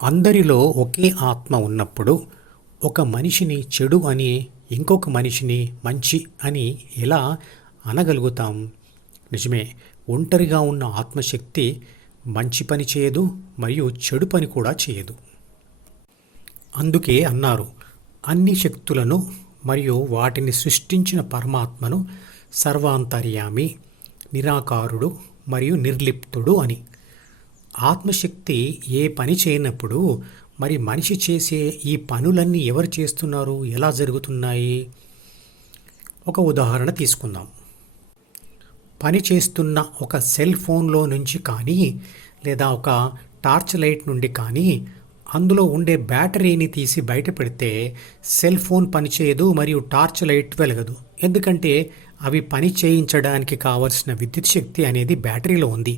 అందరిలో ఒకే ఆత్మ ఉన్నప్పుడు ఒక మనిషిని చెడు అని ఇంకొక మనిషిని మంచి అని ఎలా అనగలుగుతాం? నిజమే. ఒంటరిగా ఉన్న ఆత్మశక్తి మంచి పని చేయదు మరియు చెడు పని కూడా చేయదు. అందుకే అన్నారు, అన్ని శక్తులను మరియు వాటిని సృష్టించిన పరమాత్మను సర్వాంతర్యామి, నిరాకారుడు మరియు నిర్లిప్తుడు అని. ఆత్మశక్తి ఏ పని చేయనప్పుడు మరి మనిషి చేసే ఈ పనులన్నీ ఎవరు చేస్తున్నారు, ఎలా జరుగుతున్నాయి? ఒక ఉదాహరణ తీసుకుందాం. పని చేస్తున్న ఒక సెల్ ఫోన్లో నుంచి కానీ లేదా ఒక టార్చ్ లైట్ నుండి కానీ అందులో ఉండే బ్యాటరీని తీసి బయట పెడితే సెల్ ఫోన్ పనిచేయదు మరియు టార్చ్ లైట్ వెలగదు. ఎందుకంటే అవి పని చేయించడానికి కావలసిన విద్యుత్ శక్తి అనేది బ్యాటరీలో ఉంది.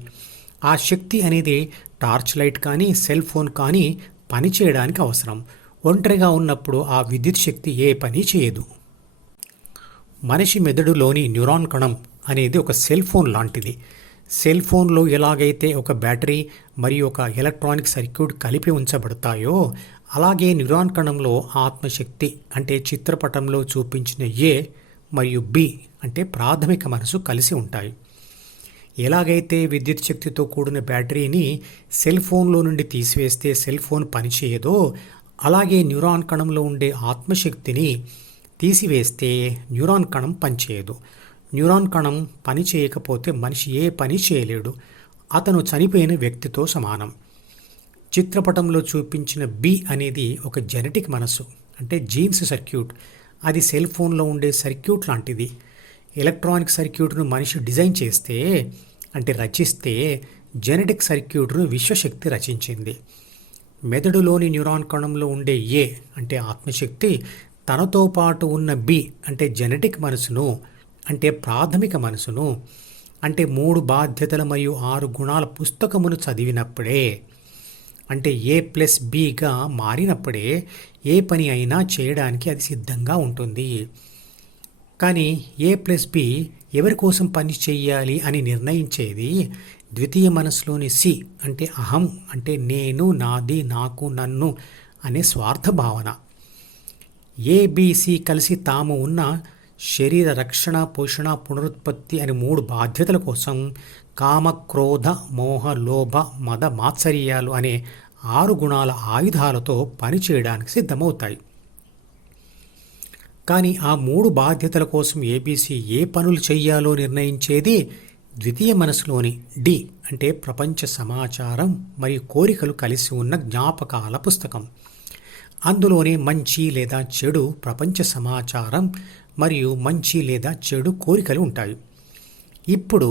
ఆ శక్తి అనేది టార్చ్ లైట్ కానీ సెల్ ఫోన్ కానీ పని చేయడానికి అవసరం. ఒంటరిగా ఉన్నప్పుడు ఆ విద్యుత్ శక్తి ఏ పని చేయదు. మనిషి మెదడులోని న్యూరాన్ కణం అనేది ఒక సెల్ ఫోన్ లాంటిది. సెల్ ఫోన్లో ఎలాగైతే ఒక బ్యాటరీ మరియు ఒక ఎలక్ట్రానిక్ సర్క్యూట్ కలిపి ఉంచబడతాయో అలాగే న్యూరాన్ కణంలో ఆత్మశక్తి అంటే చిత్రపటంలో చూపించిన ఏ మరియు బి అంటే ప్రాథమిక మనసు కలిసి ఉంటాయి. ఎలాగైతే విద్యుత్ శక్తితో కూడిన బ్యాటరీని సెల్ ఫోన్లో నుండి తీసివేస్తే సెల్ ఫోన్ పనిచేయదో అలాగే న్యూరాన్ కణంలో ఉండే ఆత్మశక్తిని తీసివేస్తే న్యూరాన్ కణం పనిచేయదు. న్యూరాన్ కణం పని చేయకపోతే మనిషి ఏ పని చేయలేడు. అతను చనిపోయిన వ్యక్తితో సమానం. చిత్రపటంలో చూపించిన బి అనేది ఒక జెనెటిక్ మనసు అంటే జీన్స్ సర్క్యూట్. అది సెల్ ఫోన్లో ఉండే సర్క్యూట్ లాంటిది. ఎలక్ట్రానిక్ సర్క్యూట్ను మనిషి డిజైన్ చేస్తే అంటే రచిస్తే జెనెటిక్ సర్క్యూట్ను విశ్వశక్తి రచించింది. మెదడులోని న్యూరాన్ కణంలో ఉండే ఏ అంటే ఆత్మశక్తి తనతో పాటు ఉన్న బి అంటే జెనెటిక్ మనసును అంటే ప్రాథమిక మనసును అంటే 3 బాధ్యతల మరియు 6 గుణాల పుస్తకమును చదివినప్పుడే అంటే A+Bగా మారినప్పుడే ఏ పని అయినా చేయడానికి అది సిద్ధంగా ఉంటుంది. కానీ A+B ఎవరి కోసం పని చేయాలి అని నిర్ణయించేది ద్వితీయ మనసులోని సి అంటే అహం అంటే నేను, నాది, నాకు, నన్ను అనే స్వార్థ భావన. ABC కలిసి తాము ఉన్న శరీర రక్షణ, పోషణ, పునరుత్పత్తి అని 3 బాధ్యతల కోసం కామ, క్రోధ, మోహ, లోభ, మద, మాత్సర్యాలు అనే 6 గుణాల ఆయుధాలతో పనిచేయడానికి సిద్ధమవుతాయి. కానీ ఆ 3 బాధ్యతల కోసం ABC ఏ పనులు చెయ్యాలో నిర్ణయించేది ద్వితీయ మనసులోని డి అంటే ప్రపంచ సమాచారం మరియు కోరికలు కలిసి ఉన్న జ్ఞాపకాల పుస్తకం. అందులోనే మంచి లేదా చెడు ప్రపంచ సమాచారం మరియు మంచి లేదా చెడు కోరికలు ఉంటాయి. ఇప్పుడు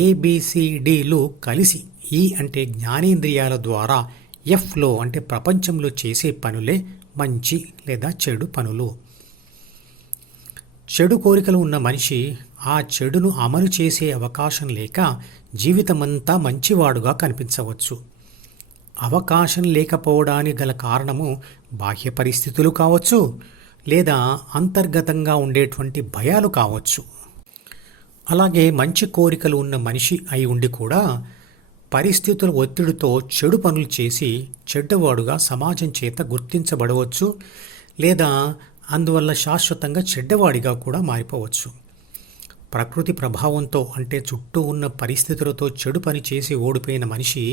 ABCDలు కలిసి ఈ అంటే జ్ఞానేంద్రియాల ద్వారా Fలో అంటే ప్రపంచంలో చేసే పనులే మంచి లేదా చెడు పనులు. చెడు కోరికలు ఉన్న మనిషి ఆ చెడును అమలు చేసే అవకాశం లేక జీవితమంతా మంచివాడుగా కనిపించవచ్చు. అవకాశం లేకపోవడానికి గల కారణము బాహ్య పరిస్థితులు కావచ్చు లేదా అంతర్గతంగా ఉండేటువంటి భయాలు కావచ్చు. అలాగే మంచి కోరికలు ఉన్న మనిషి అయి ఉండి కూడా పరిస్థితుల ఒత్తిడితో చెడు పనులు చేసి చెడ్డవాడుగా సమాజం చేత గుర్తించబడవచ్చు లేదా అందువల్ల శాశ్వతంగా చెడ్డవాడిగా కూడా మారిపోవచ్చు. ప్రకృతి ప్రభావంతో అంటే చుట్టూ ఉన్న పరిస్థితులతో చెడు పని చేసి ఓడిపోయిన మనిషి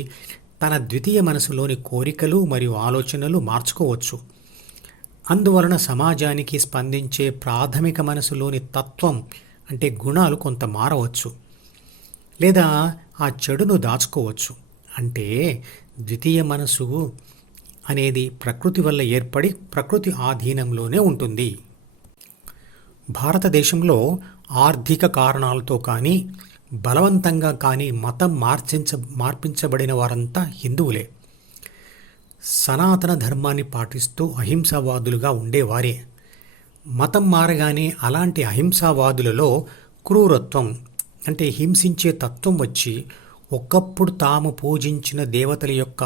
తన ద్వితీయ మనసులోని కోరికలు మరియు ఆలోచనలు మార్చుకోవచ్చు. అందువలన సమాజానికి స్పందించే ప్రాథమిక మనసులోని తత్వం అంటే గుణాలు కొంత మారవచ్చు లేదా ఆ చెడును దాచుకోవచ్చు. అంటే ద్వితీయ మనసు అనేది ప్రకృతి వల్ల ఏర్పడి ప్రకృతి ఆధీనంలోనే ఉంటుంది. భారతదేశంలో ఆర్థిక కారణాలతో కానీ బలవంతంగా కానీ మతం మార్పించబడిన వారంతా హిందువులే. సనాతన ధర్మాన్ని పాటిస్తూ అహింసావాదులుగా ఉండేవారే. మతం మారగానే అలాంటి అహింసావాదులలో క్రూరత్వం అంటే హింసించే తత్వం వచ్చి ఒకప్పుడు తాము పూజించిన దేవతల యొక్క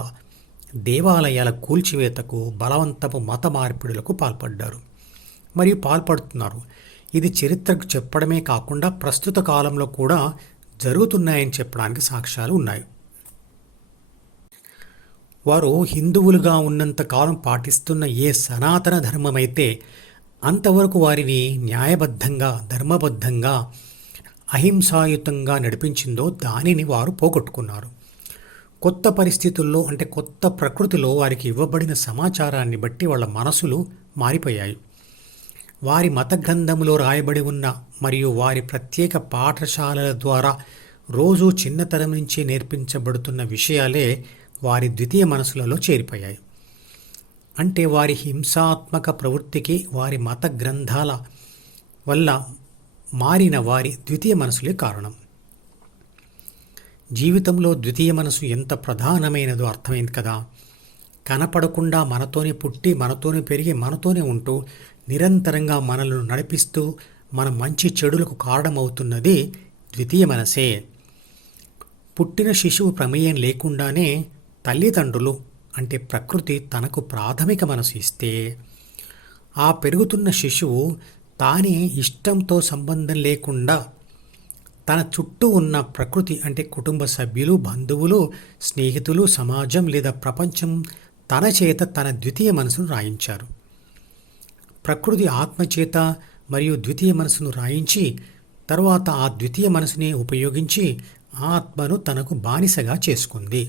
దేవాలయాల కూల్చివేతకు బలవంతపు మత మార్పిడులకు పాల్పడ్డారు మరియు పాల్పడుతున్నారు. ఇది చరిత్రకు చెప్పడమే కాకుండా ప్రస్తుత కాలంలో కూడా జరుగుతున్నాయని చెప్పడానికి సాక్ష్యాలు ఉన్నాయి. వారు హిందువులుగా ఉన్నంత కాలం పాటిస్తున్న ఏ సనాతన ధర్మమైతే అంతవరకు వారిని న్యాయబద్ధంగా, ధర్మబద్ధంగా, అహింసాయుతంగా నడిపించిందో దానిని వారు పోగొట్టుకున్నారు. కొత్త పరిస్థితుల్లో అంటే కొత్త ప్రకృతిలో వారికి ఇవ్వబడిన సమాచారాన్ని బట్టి వాళ్ళ మనసులు మారిపోయాయి. వారి మత గ్రంథంలో రాయబడి ఉన్న మరియు వారి ప్రత్యేక పాఠశాలల ద్వారా రోజూ చిన్నతనం నుంచే నేర్పించబడుతున్న విషయాలే వారి ద్వితీయ మనసులలో చేరిపోయాయి. అంటే వారి హింసాత్మక ప్రవృత్తికి వారి మత గ్రంథాల వల్ల మారిన వారి ద్వితీయ మనసులే కారణం. జీవితంలో ద్వితీయ మనసు ఎంత ప్రధానమైనదో అర్థమైంది కదా. కనపడకుండా మనతోనే పుట్టి, మనతోనే పెరిగి, మనతోనే ఉంటూ నిరంతరంగా మనలను నడిపిస్తూ మన మంచి చెడులకు కారణమవుతున్నది ద్వితీయ మనసే. పుట్టిన శిశువు ప్రమేయం లేకుండానే తల్లిదండ్రులు అంటే ప్రకృతి తనకు ప్రాథమిక మనసు ఇస్తే, ఆ పెరుగుతున్న శిశువు తానే ఇష్టంతో సంబంధం లేకుండా తన చుట్టూ ఉన్న ప్రకృతి అంటే కుటుంబ సభ్యులు, బంధువులు, స్నేహితులు, సమాజం లేదా ప్రపంచం తన చేత తన ద్వితీయ మనసును రాయించారు. ప్రకృతి ఆత్మచేత మరియు ద్వితీయ మనసును రాయించి తరువాత ఆ ద్వితీయ మనసుని ఉపయోగించి ఆత్మను తనకు బానిసగా చేసుకుంది.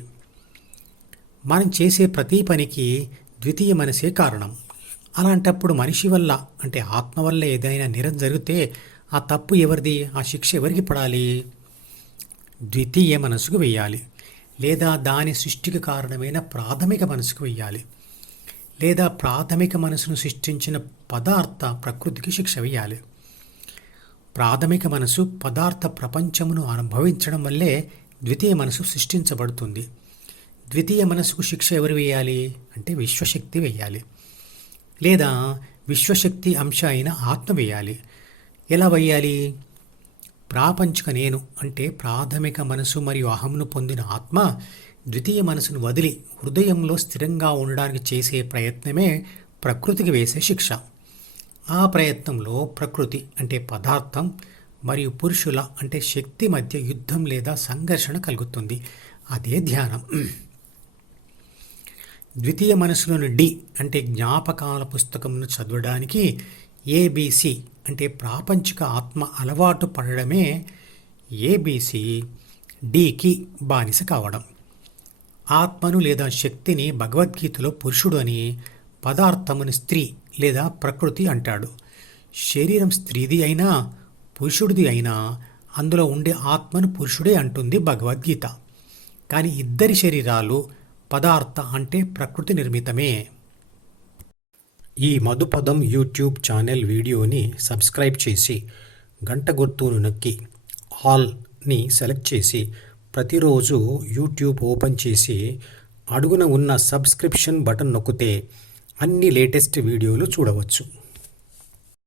మనం చేసే ప్రతి పనికి ద్వితీయ మనసే కారణం. అలాంటప్పుడు మనిషి వల్ల అంటే ఆత్మ వల్ల ఏదైనా నిరం జరిగితే ఆ తప్పు ఎవరిది, ఆ శిక్ష ఎవరికి పడాలి? ద్వితీయ మనసుకు వెయ్యాలి, లేదా దాని సృష్టికి కారణమైన ప్రాథమిక మనసుకు వెయ్యాలి, లేదా ప్రాథమిక మనసును సృష్టించిన పదార్థ ప్రకృతికి శిక్ష వేయాలి. ప్రాథమిక మనసు పదార్థ ప్రపంచమును అనుభవించడం వల్లే ద్వితీయ మనసు సృష్టించబడుతుంది. ద్వితీయ మనసుకు శిక్ష ఎవరు వేయాలి అంటే విశ్వశక్తి వేయాలి, లేదా విశ్వశక్తి అంశ అయిన ఆత్మ వేయాలి. ఎలా వేయాలి? ప్రాపంచిక నేను అంటే ప్రాథమిక మనసు మరియు అహంను పొందిన ఆత్మ ద్వితీయ మనసును వదిలి హృదయంలో స్థిరంగా ఉండడానికి చేసే ప్రయత్నమే ప్రకృతికి వేసే శిక్ష. ఆ ప్రయత్నంలో ప్రకృతి అంటే పదార్థం మరియు పురుషుల అంటే శక్తి మధ్య యుద్ధం లేదా సంఘర్షణ కలుగుతుంది. అదే ధ్యానం. ద్వితీయ మనసులోని డి అంటే జ్ఞాపకాల పుస్తకంను చదవడానికి ఏబిసి అంటే ప్రాపంచిక ఆత్మ అలవాటు పడడమే ఏబిసి డికి బానిస కావడం. ఆత్మను లేదా శక్తిని భగవద్గీతలో పురుషుడు అని, పదార్థముని స్త్రీ లేదా ప్రకృతి అంటాడు. శరీరం స్త్రీది అయినా పురుషుడిది అయినా అందులో ఉండే ఆత్మను పురుషుడే అంటుంది భగవద్గీత. కానీ ఇద్దరి శరీరాలు పదార్థ అంటే ప్రకృతి నిర్మితమే. ఈ మధుపదం యూట్యూబ్ ఛానల్ వీడియోని సబ్స్క్రైబ్ చేసి గంట గుర్తును నొక్కి ఆల్ని సెలెక్ట్ చేసి ప్రతిరోజు యూట్యూబ్ ఓపెన్ చేసి అడుగున ఉన్న సబ్స్క్రిప్షన్ బటన్ నొక్కితే అన్ని లేటెస్ట్ వీడియోలు చూడవచ్చు.